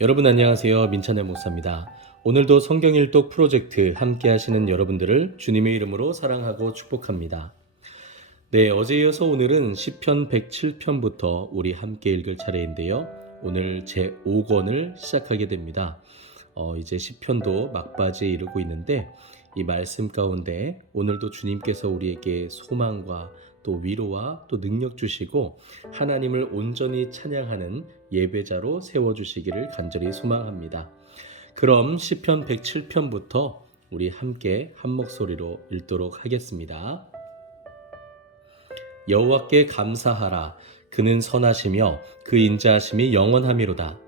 여러분 안녕하세요. 민찬의 목사입니다. 오늘도 성경 일독 프로젝트 함께 하시는 여러분들을 주님의 이름으로 사랑하고 축복합니다. 네, 어제 이어서 오늘은 시편 107편부터 우리 함께 읽을 차례인데요. 오늘 제 5권을 시작하게 됩니다. 어, 이제 시편도 막바지에 이르고 있는데 이 말씀 가운데 오늘도 주님께서 우리에게 소망과 또 위로와 또 능력 주시고 하나님을 온전히 찬양하는 예배자로 세워 주시기를 간절히 소망합니다. 그럼 시편 107편부터 우리 함께 한 목소리로 읽도록 하겠습니다. 여호와께 감사하라 그는 선하시며 그 인자하심이 영원하미로다.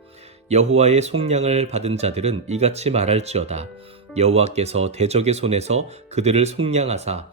여호와의 속량을 받은 자들은 이같이 말할지어다. 여호와께서 대적의 손에서 그들을 속량하사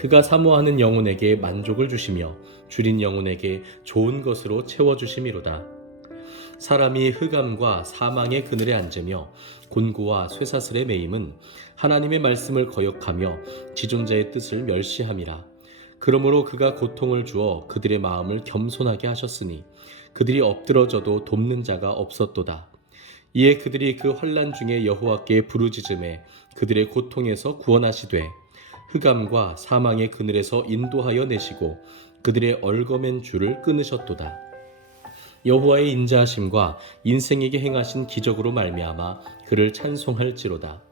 그가 사모하는 영혼에게 만족을 주시며 줄인 영혼에게 좋은 것으로 채워 주심이로다. 사람이 흑암과 사망의 그늘에 앉으며 곤고와 쇠사슬의 매임은 하나님의 말씀을 거역하며 지존자의 뜻을 멸시함이라. 그러므로 그가 고통을 주어 그들의 마음을 겸손하게 하셨으니 그들이 엎드러져도 돕는 자가 없었도다. 이에 그들이 그 환란 중에 여호와께 부르짖음에 그들의 고통에서 구원하시되 흑암과 사망의 그늘에서 인도하여 내시고 그들의 얼거맨 줄을 끊으셨도다. 여호와의 인자하심과 인생에게 행하신 기적으로 말미암아 그를 찬송할지로다.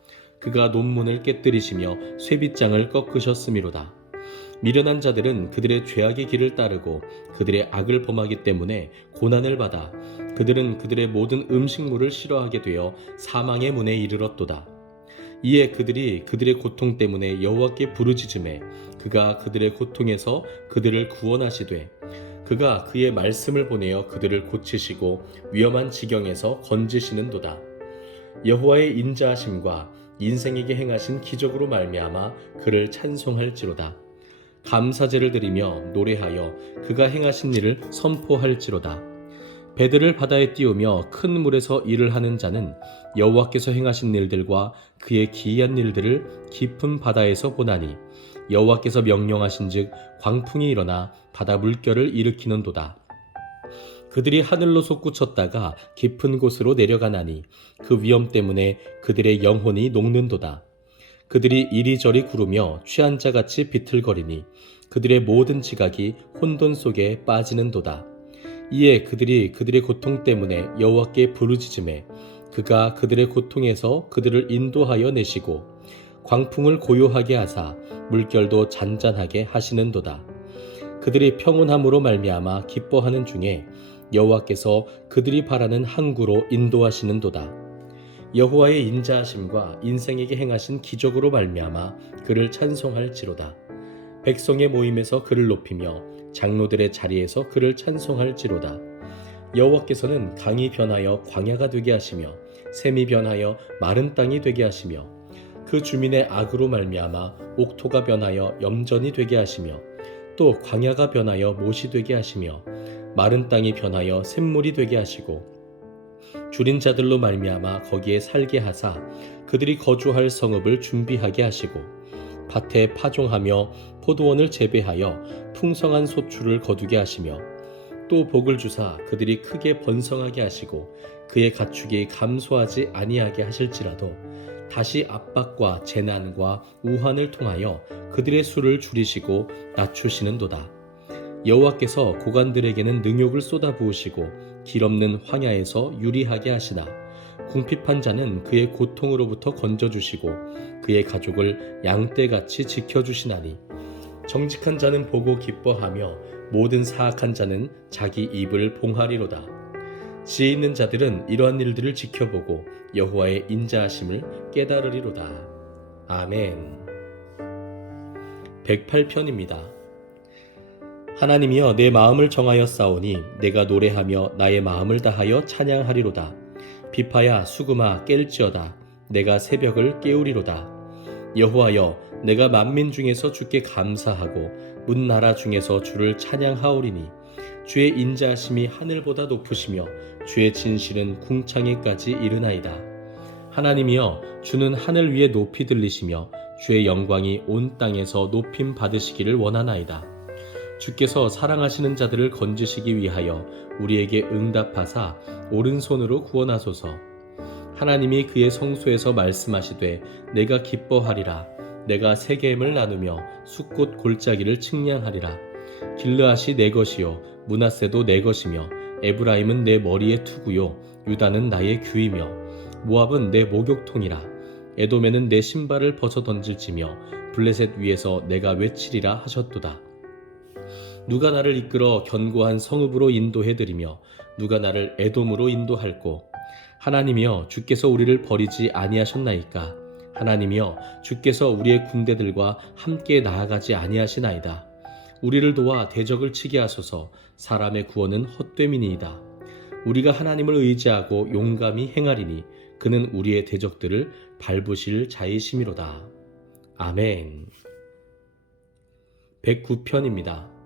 그가 논문을 깨뜨리시며 쇠빗장을 꺾으셨음이로다. 미련한 자들은 그들의 죄악의 길을 따르고 그들의 악을 범하기 때문에 고난을 받아 그들은 그들의 모든 음식물을 싫어하게 되어 사망의 문에 이르렀도다. 이에 그들이 그들의 고통 때문에 여호와께 부르짖음에 그가 그들의 고통에서 그들을 구원하시되 그가 그의 말씀을 보내어 그들을 고치시고 위험한 지경에서 건지시는도다. 여호와의 인자하심과 인생에게 행하신 기적으로 말미암아 그를 찬송할지로다. 감사제를 드리며 노래하여 그가 행하신 일을 선포할지로다. 배들을 바다에 띄우며 큰 물에서 일을 하는 자는 여호와께서 행하신 일들과 그의 기이한 일들을 깊은 바다에서 보나니 여호와께서 명령하신즉 광풍이 일어나 바다 물결을 일으키는도다. 그들이 하늘로 솟구쳤다가 깊은 곳으로 내려가나니 그 위험 때문에 그들의 영혼이 녹는도다. 그들이 이리저리 구르며 취한 자같이 비틀거리니 그들의 모든 지각이 혼돈 속에 빠지는도다. 이에 그들이 그들의 고통 때문에 여호와께 부르짖음에 그가 그들의 고통에서 그들을 인도하여 내시고 광풍을 고요하게 하사 물결도 잔잔하게 하시는도다. 그들이 평온함으로 말미암아 기뻐하는 중에 여호와께서 그들이 바라는 항구로 인도하시는도다. 여호와의 인자하심과 인생에게 행하신 기적으로 말미암아 그를 찬송할지로다. 백성의 모임에서 그를 높이며 장로들의 자리에서 그를 찬송할지로다. 여호와께서는 강이 변하여 광야가 되게 하시며 샘이 변하여 마른 땅이 되게 하시며 그 주민의 악으로 말미암아 옥토가 변하여 염전이 되게 하시며 또 광야가 변하여 못이 되게 하시며 마른 땅이 변하여 샘물이 되게 하시고 줄인 자들로 말미암아 거기에 살게 하사 그들이 거주할 성읍을 준비하게 하시고 밭에 파종하며 포도원을 재배하여 풍성한 소출을 거두게 하시며 또 복을 주사 그들이 크게 번성하게 하시고 그의 가축이 감소하지 아니하게 하실지라도 다시 압박과 재난과 우환을 통하여 그들의 수를 줄이시고 낮추시는도다. 여호와께서 고관들에게는 능욕을 쏟아 부으시고 길 없는 황야에서 유리하게 하시나 궁핍한 자는 그의 고통으로부터 건져 주시고 그의 가족을 양떼같이 지켜 주시나니 정직한 자는 보고 기뻐하며 모든 사악한 자는 자기 입을 봉하리로다. 지혜 있는 자들은 이러한 일들을 지켜보고 여호와의 인자하심을 깨달으리로다. 아멘. 108편입니다. 하나님이여 내 마음을 정하여 싸우니 내가 노래하며 나의 마음을 다하여 찬양하리로다. 비파야 수금아 깰지어다. 내가 새벽을 깨우리로다. 여호와여 내가 만민 중에서 주께 감사하고 문 나라 중에서 주를 찬양하오리니 주의 인자하심이 하늘보다 높으시며 주의 진실은 궁창에까지 이르나이다. 하나님이여 주는 하늘 위에 높이 들리시며 주의 영광이 온 땅에서 높임 받으시기를 원하나이다 주께서 사랑하시는 자들을 건지시기 위하여 우리에게 응답하사 오른손으로 구원하소서. 하나님이 그의 성소에서 말씀하시되 내가 기뻐하리라. 내가 세겜을 나누며 숫꽃 골짜기를 측량하리라. 길르앗이 내 것이요 문하세도 내 것이며 에브라임은 내 머리의 투구요 유다는 나의 규이며 모압은 내 목욕통이라. 에돔에는 내 신발을 벗어 던질지며 블레셋 위에서 내가 외치리라 하셨도다. 누가 나를 이끌어 견고한 성읍으로 인도해드리며 누가 나를 에돔으로 인도할꼬? 하나님이여 주께서 우리를 버리지 아니하셨나이까? 하나님이여 주께서 우리의 군대들과 함께 나아가지 아니하시나이다. 우리를 도와 대적을 치게 하소서. 사람의 구원은 헛됨이니이다. 우리가 하나님을 의지하고 용감히 행하리니 그는 우리의 대적들을 밟으실 자이심이로다. 아멘. 109편입니다.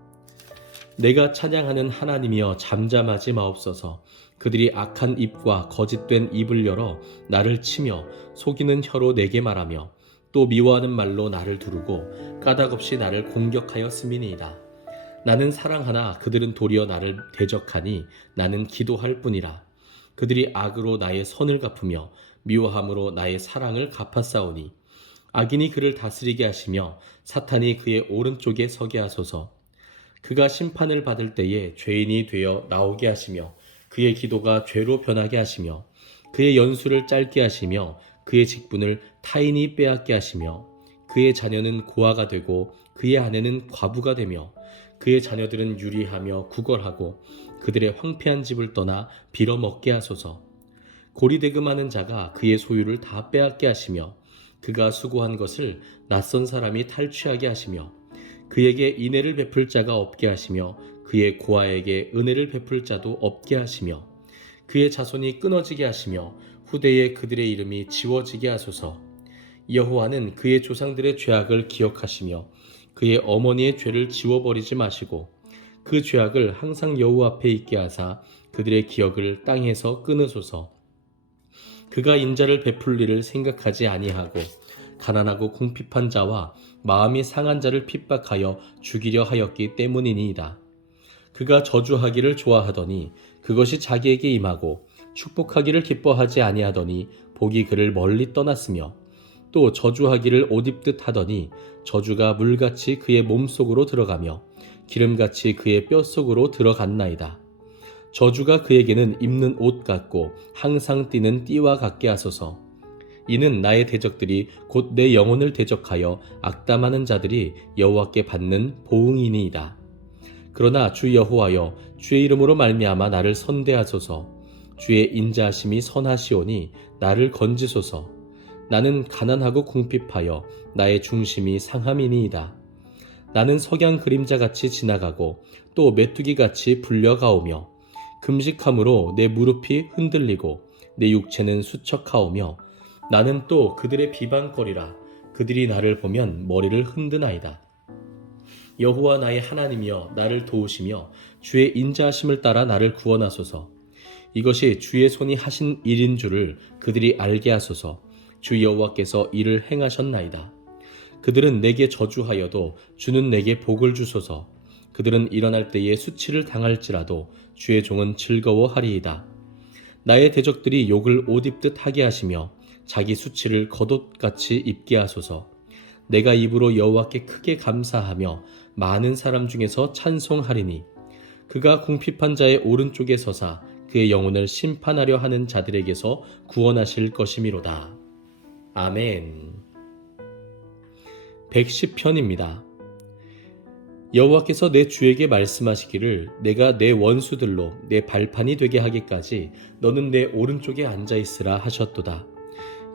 내가 찬양하는 하나님이여 잠잠하지 마옵소서. 그들이 악한 입과 거짓된 입을 열어 나를 치며 속이는 혀로 내게 말하며 또 미워하는 말로 나를 두르고 까닭없이 나를 공격하였음이니이다. 나는 사랑하나 그들은 도리어 나를 대적하니 나는 기도할 뿐이라. 그들이 악으로 나의 선을 갚으며 미워함으로 나의 사랑을 갚아싸우니 악인이 그를 다스리게 하시며 사탄이 그의 오른쪽에 서게 하소서. 그가 심판을 받을 때에 죄인이 되어 나오게 하시며 그의 기도가 죄로 변하게 하시며 그의 연수를 짧게 하시며 그의 직분을 타인이 빼앗게 하시며 그의 자녀는 고아가 되고 그의 아내는 과부가 되며 그의 자녀들은 유리하며 구걸하고 그들의 황폐한 집을 떠나 빌어먹게 하소서. 고리대금하는 자가 그의 소유를 다 빼앗게 하시며 그가 수고한 것을 낯선 사람이 탈취하게 하시며 그에게 인애를 베풀 자가 없게 하시며 그의 고아에게 은혜를 베풀 자도 없게 하시며 그의 자손이 끊어지게 하시며 후대에 그들의 이름이 지워지게 하소서. 여호와는 그의 조상들의 죄악을 기억하시며 그의 어머니의 죄를 지워버리지 마시고 그 죄악을 항상 여호와 앞에 있게 하사 그들의 기억을 땅에서 끊으소서. 그가 인자를 베풀리를 생각하지 아니하고 가난하고 궁핍한 자와 마음이 상한 자를 핍박하여 죽이려 하였기 때문이니이다. 그가 저주하기를 좋아하더니 그것이 자기에게 임하고 축복하기를 기뻐하지 아니하더니 복이 그를 멀리 떠났으며 또 저주하기를 옷 입듯 하더니 저주가 물같이 그의 몸속으로 들어가며 기름같이 그의 뼛속으로 들어갔나이다. 저주가 그에게는 입는 옷 같고 항상 뛰는 띠와 같게 하소서. 이는 나의 대적들이 곧 내 영혼을 대적하여 악담하는 자들이 여호와께 받는 보응이니이다. 그러나 주 여호와여 주의 이름으로 말미암아 나를 선대하소서. 주의 인자하심이 선하시오니 나를 건지소서. 나는 가난하고 궁핍하여 나의 중심이 상함이니이다. 나는 석양 그림자같이 지나가고 또 메뚜기같이 불려가오며 금식함으로 내 무릎이 흔들리고 내 육체는 수척하오며 나는 또 그들의 비방거리라 그들이 나를 보면 머리를 흔드나이다. 여호와 나의 하나님이여 나를 도우시며 주의 인자하심을 따라 나를 구원하소서. 이것이 주의 손이 하신 일인 줄을 그들이 알게 하소서. 주 여호와께서 이를 행하셨나이다. 그들은 내게 저주하여도 주는 내게 복을 주소서. 그들은 일어날 때에 수치를 당할지라도 주의 종은 즐거워하리이다. 나의 대적들이 욕을 옷 입듯 하게 하시며 자기 수치를 겉옷같이 입게 하소서. 내가 입으로 여호와께 크게 감사하며 많은 사람 중에서 찬송하리니 그가 궁핍한 자의 오른쪽에 서사 그의 영혼을 심판하려 하는 자들에게서 구원하실 것이미로다. 아멘. 110편입니다. 여호와께서 내 주에게 말씀하시기를 내가 내 원수들로 내 발판이 되게 하기까지 너는 내 오른쪽에 앉아 있으라 하셨도다.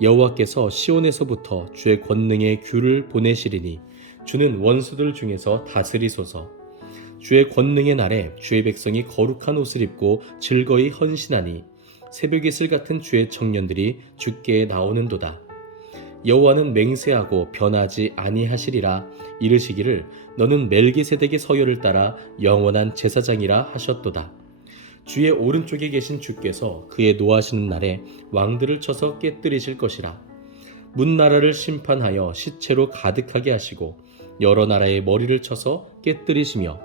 여호와께서 시온에서부터 주의 권능의 규를 보내시리니 주는 원수들 중에서 다스리소서. 주의 권능의 날에 주의 백성이 거룩한 옷을 입고 즐거이 헌신하니 새벽 이슬 같은 주의 청년들이 주께 나오는도다. 여호와는 맹세하고 변하지 아니하시리라 이르시기를 너는 멜기세덱의 서열을 따라 영원한 제사장이라 하셨도다. 주의 오른쪽에 계신 주께서 그의 노하시는 날에 왕들을 쳐서 깨뜨리실 것이라. 문나라를 심판하여 시체로 가득하게 하시고 여러 나라의 머리를 쳐서 깨뜨리시며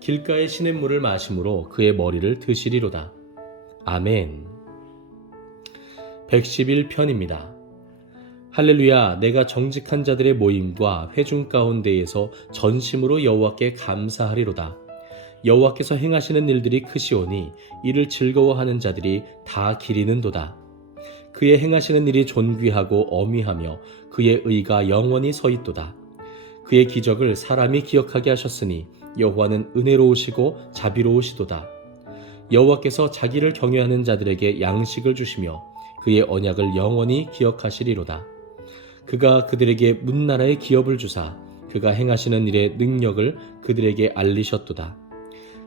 길가의 시냇물을 마심으로 그의 머리를 드시리로다. 아멘. 111편입니다. 할렐루야 내가 정직한 자들의 모임과 회중 가운데에서 전심으로 여호와께 감사하리로다. 여호와께서 행하시는 일들이 크시오니 이를 즐거워하는 자들이 다 기리는도다. 그의 행하시는 일이 존귀하고 어미하며 그의 의가 영원히 서 있도다. 그의 기적을 사람이 기억하게 하셨으니 여호와는 은혜로우시고 자비로우시도다. 여호와께서 자기를 경외하는 자들에게 양식을 주시며 그의 언약을 영원히 기억하시리로다. 그가 그들에게 문나라의 기업을 주사 그가 행하시는 일의 능력을 그들에게 알리셨도다.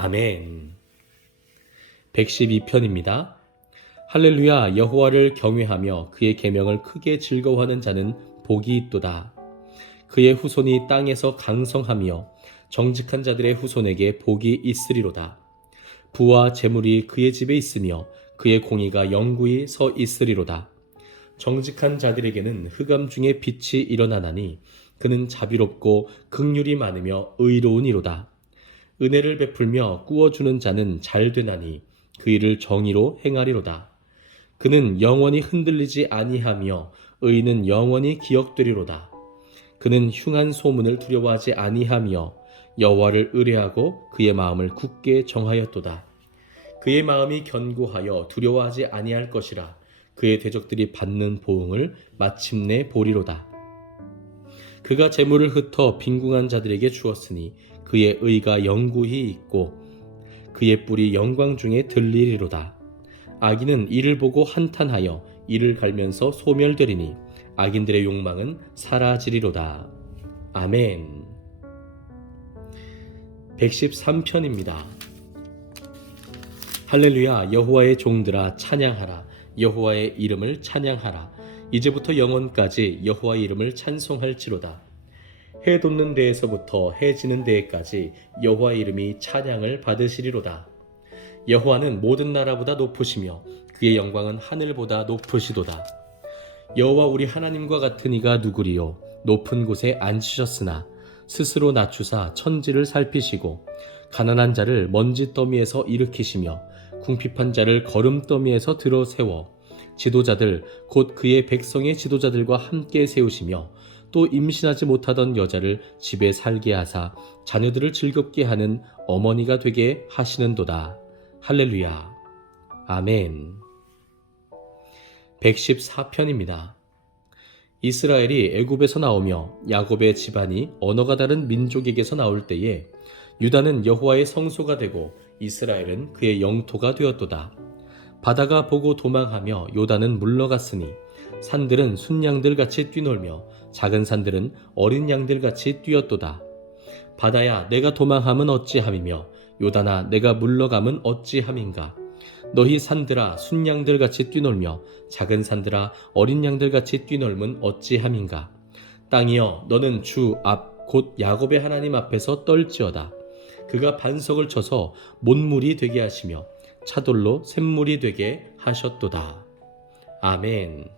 아멘. 112편입니다. 할렐루야 여호와를 경외하며 그의 계명을 크게 즐거워하는 자는 복이 있도다. 그의 후손이 땅에서 강성하며 정직한 자들의 후손에게 복이 있으리로다. 부와 재물이 그의 집에 있으며 그의 공의가 영구히 서 있으리로다. 정직한 자들에게는 흑암 중에 빛이 일어나나니 그는 자비롭고 극률이 많으며 의로운이로다. 은혜를 베풀며 꾸어주는 자는 잘 되나니 그 일을 정의로 행하리로다. 그는 영원히 흔들리지 아니하며 의는 영원히 기억되리로다. 그는 흉한 소문을 두려워하지 아니하며 여호와를 의뢰하고 그의 마음을 굳게 정하였도다. 그의 마음이 견고하여 두려워하지 아니할 것이라 그의 대적들이 받는 보응을 마침내 보리로다. 그가 재물을 흩어 빈궁한 자들에게 주었으니 그의 의가 영구히 있고 그의 뿔이 영광 중에 들리리로다. 악인은 이를 보고 한탄하여 이를 갈면서 소멸되리니 악인들의 욕망은 사라지리로다. 아멘. 113편입니다. 할렐루야 여호와의 종들아 찬양하라 여호와의 이름을 찬양하라 이제부터 영원까지 여호와의 이름을 찬송할지로다 해 돋는 데에서부터 해 지는 데에까지 여호와의 이름이 찬양을 받으시리로다. 여호와는 모든 나라보다 높으시며 그의 영광은 하늘보다 높으시도다. 여호와 우리 하나님과 같은 이가 누구리요? 높은 곳에 앉으셨으나 스스로 낮추사 천지를 살피시고 가난한 자를 먼지 더미에서 일으키시며 궁핍한 자를 거름더미에서 들어 세워 지도자들 곧 그의 백성의 지도자들과 함께 세우시며 또 임신하지 못하던 여자를 집에 살게 하사 자녀들을 즐겁게 하는 어머니가 되게 하시는도다. 할렐루야. 아멘. 114편입니다. 이스라엘이 애굽에서 나오며 야곱의 집안이 언어가 다른 민족에게서 나올 때에 유다는 여호와의 성소가 되고 이스라엘은 그의 영토가 되었도다. 바다가 보고 도망하며 요단은 물러갔으니 산들은 순양들 같이 뛰놀며 작은 산들은 어린 양들 같이 뛰었도다. 바다야 내가 도망함은 어찌함이며 요단아 내가 물러감은 어찌함인가 너희 산들아 순양들 같이 뛰놀며 작은 산들아 어린 양들 같이 뛰놀면 어찌함인가 땅이여 너는 주 앞 곧 야곱의 하나님 앞에서 떨지어다 그가 반석을 쳐서 못물이 되게 하시며 차돌로 샘물이 되게 하셨도다. 아멘.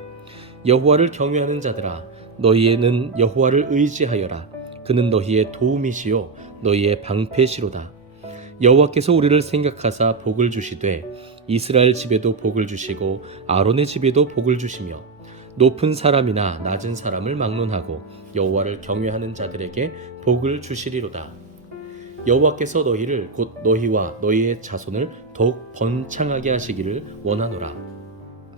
여호와를 경외하는 자들아 너희에는 여호와를 의지하여라. 그는 너희의 도움이시요 너희의 방패시로다. 여호와께서 우리를 생각하사 복을 주시되 이스라엘 집에도 복을 주시고 아론의 집에도 복을 주시며 높은 사람이나 낮은 사람을 막론하고 여호와를 경외하는 자들에게 복을 주시리로다. 여호와께서 너희를 곧 너희와 너희의 자손을 더욱 번창하게 하시기를 원하노라.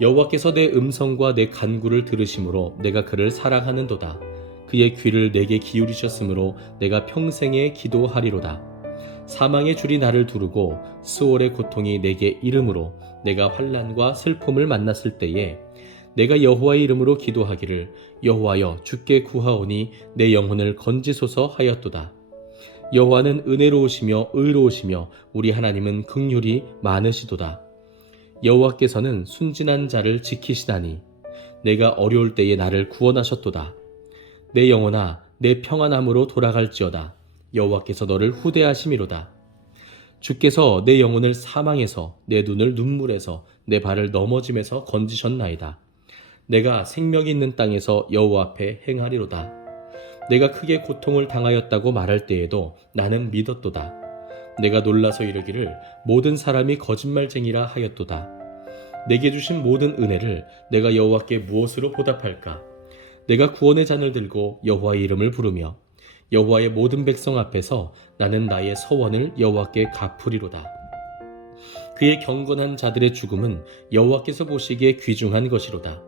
여호와께서 내 음성과 내 간구를 들으심으로 내가 그를 사랑하는도다. 그의 귀를 내게 기울이셨으므로 내가 평생에 기도하리로다. 사망의 줄이 나를 두르고 수월의 고통이 내게 이름으로 내가 환란과 슬픔을 만났을 때에 내가 여호와의 이름으로 기도하기를 여호와여 주께 구하오니 내 영혼을 건지소서 하였도다. 여호와는 은혜로우시며 의로우시며 우리 하나님은 긍휼이 많으시도다. 여호와께서는 순진한 자를 지키시다니 내가 어려울 때에 나를 구원하셨도다. 내 영혼아 내 평안함으로 돌아갈지어다. 여호와께서 너를 후대하심이로다. 주께서 내 영혼을 사망에서 내 눈을 눈물에서 내 발을 넘어짐에서 건지셨나이다. 내가 생명이 있는 땅에서 여호와 앞에 행하리로다. 내가 크게 고통을 당하였다고 말할 때에도 나는 믿었도다. 내가 놀라서 이르기를 모든 사람이 거짓말쟁이라 하였도다. 내게 주신 모든 은혜를 내가 여호와께 무엇으로 보답할까? 내가 구원의 잔을 들고 여호와의 이름을 부르며 여호와의 모든 백성 앞에서 나는 나의 서원을 여호와께 갚으리로다. 그의 경건한 자들의 죽음은 여호와께서 보시기에 귀중한 것이로다.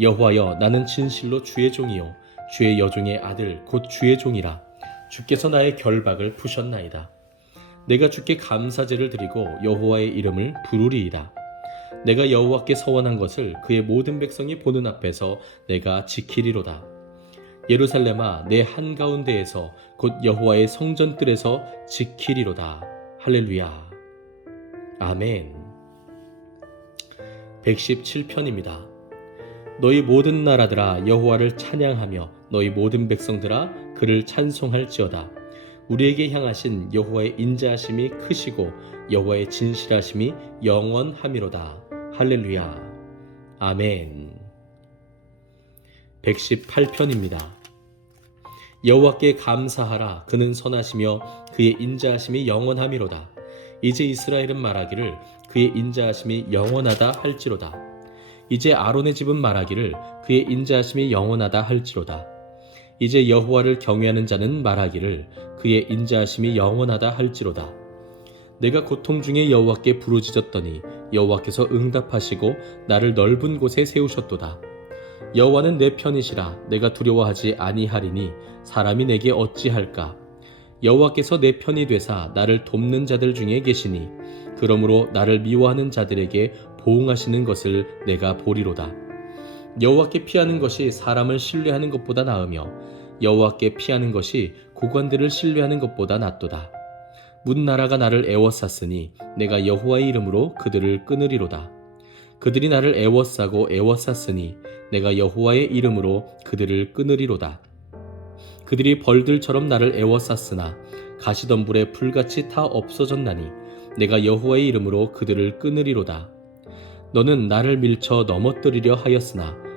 여호와여 나는 진실로 주의 종이요 주의 여종의 아들 곧 주의 종이라 주께서 나의 결박을 푸셨나이다. 내가 주께 감사제를 드리고 여호와의 이름을 부르리이다. 내가 여호와께 서원한 것을 그의 모든 백성이 보는 앞에서 내가 지키리로다. 예루살렘아 내 한가운데에서 곧 여호와의 성전뜰에서 지키리로다. 할렐루야. 아멘. 117편입니다. 너희 모든 나라들아 여호와를 찬양하며 너희 모든 백성들아 그를 찬송할지어다. 우리에게 향하신 여호와의 인자하심이 크시고 여호와의 진실하심이 영원함이로다. 할렐루야. 아멘. 118편입니다. 여호와께 감사하라 그는 선하시며 그의 인자하심이 영원함이로다. 이제 이스라엘은 말하기를 그의 인자하심이 영원하다 할지로다. 이제 아론의 집은 말하기를 그의 인자하심이 영원하다 할지로다. 이제 여호와를 경외하는 자는 말하기를 그의 인자하심이 영원하다 할지로다. 내가 고통 중에 여호와께 부르짖었더니 여호와께서 응답하시고 나를 넓은 곳에 세우셨도다. 여호와는 내 편이시라 내가 두려워하지 아니하리니 사람이 내게 어찌할까? 여호와께서 내 편이 되사 나를 돕는 자들 중에 계시니 그러므로 나를 미워하는 자들에게 보응하시는 것을 내가 보리로다. 여호와께 피하는 것이 사람을 신뢰하는 것보다 나으며 여호와께 피하는 것이 고관들을 신뢰하는 것보다 낫도다. 문나라가 나를 애워쌌으니 내가 여호와의 이름으로 그들을 끊으리로다. 그들이 나를 애워싸고 애워쌌으니 내가 여호와의 이름으로 그들을 끊으리로다. 그들이 벌들처럼 나를 애워쌌으나 가시덤불에 불같이 타 없어졌나니 내가 여호와의 이름으로 그들을 끊으리로다. 너는 나를 밀쳐 넘어뜨리려 하였으나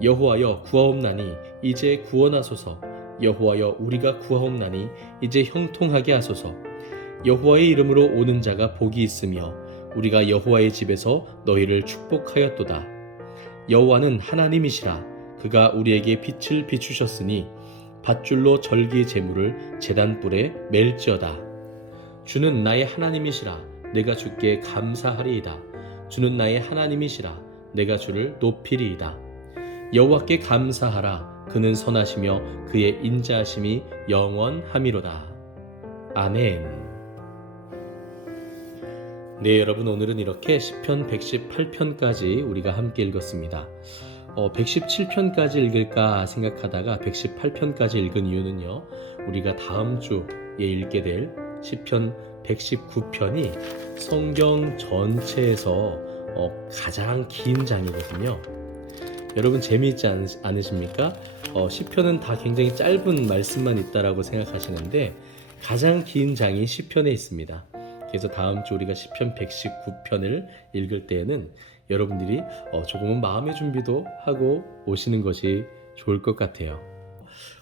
여호와여 구하옵나니 이제 구원하소서. 여호와여 우리가 구하옵나니 이제 형통하게 하소서. 여호와의 이름으로 오는 자가 복이 있으며 우리가 여호와의 집에서 너희를 축복하였도다. 여호와는 하나님이시라. 그가 우리에게 빛을 비추셨으니 밧줄로 절기 제물을 제단불에 멜지어다. 주는 나의 하나님이시라. 내가 주께 감사하리이다. 주는 나의 하나님이시라. 내가 주를 높이리이다 여호와께 감사하라. 그는 선하시며 그의 인자하심이 영원함이로다. 아멘. 네 여러분 오늘은 이렇게 시편 118편까지 우리가 함께 읽었습니다. 어, 117편까지 읽을까 생각하다가 118편까지 읽은 이유는요 우리가 다음 주에 읽게 될 시편 119편이 성경 전체에서 어, 가장 긴 장이거든요 여러분 재미있지 않, 않으 십니까? 어, 시편은 다 굉장히 짧은 말씀만 있다라고 생각하시는데 가장 긴 장이 시편에 있습니다. 그래서 다음 주 우리가 시편 119편을 읽을 때에는 여러분들이 어, 조금은 마음의 준비도 하고 오시는 것이 좋을 것 같아요.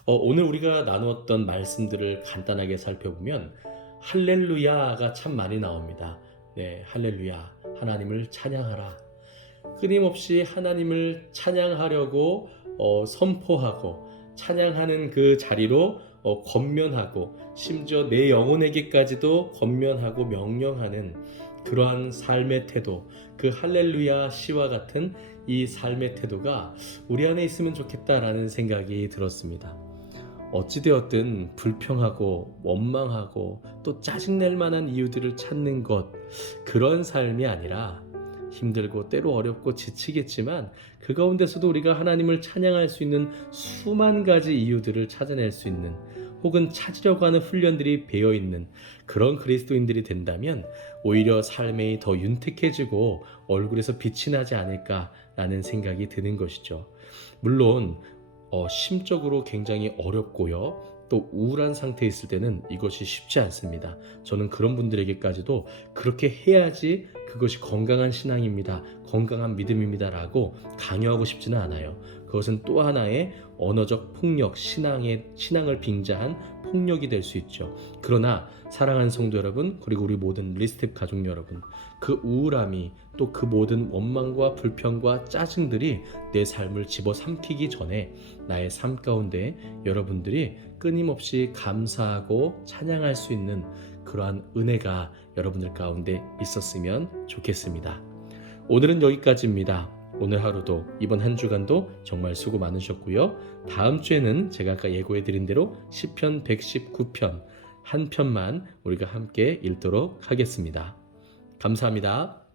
어, 오늘 우리가 나누었던 말씀들을 간단하게 살펴보면 할렐루야가 참 많이 나옵니다. 네, 할렐루야. 하나님을 찬양하라. 끊임없이 하나님을 찬양하려고 어, 선포하고 찬양하는 그 자리로 어, 권면하고 심지어 내 영혼에게까지도 권면하고 명령하는 그러한 삶의 태도, 그 할렐루야 시와 같은 이 삶의 태도가 우리 안에 있으면 좋겠다라는 생각이 들었습니다. 어찌되었든 불평하고 원망하고 또 짜증낼 만한 이유들을 찾는 것 그런 삶이 아니라 힘들고 때로 어렵고 지치겠지만 그 가운데서도 우리가 하나님을 찬양할 수 있는 수만 가지 이유들을 찾아낼 수 있는 혹은 찾으려고 하는 훈련들이 배어 있는 그런 그리스도인들이 된다면 오히려 삶이 더 윤택해지고 얼굴에서 빛이 나지 않을까라는 생각이 드는 것이죠. 물론 어, 심적으로 굉장히 어렵고요. 또 우울한 상태에 있을 때는 이것이 쉽지 않습니다. 저는 그런 분들에게까지도 그렇게 해야지 그것이 건강한 신앙입니다. 건강한 믿음입니다라고 강요하고 싶지는 않아요. 그것은 또 하나의 언어적 폭력, 신앙의 신앙을 빙자한 폭력이 될 수 있죠. 그러나 사랑하는 성도 여러분, 그리고 우리 모든 리스텝 가족 여러분, 그 우울함이 또 그 모든 원망과 불평과 짜증들이 내 삶을 집어삼키기 전에 나의 삶 가운데 여러분들이 끊임없이 감사하고 찬양할 수 있는 그러한 은혜가 여러분들 가운데 있었으면 좋겠습니다. 오늘은 여기까지입니다. 오늘 하루도 이번 한 주간도 정말 수고 많으셨고요. 다음 주에는 제가 아까 예고해 드린 대로 시편 119편 한 편만 우리가 함께 읽도록 하겠습니다. 감사합니다.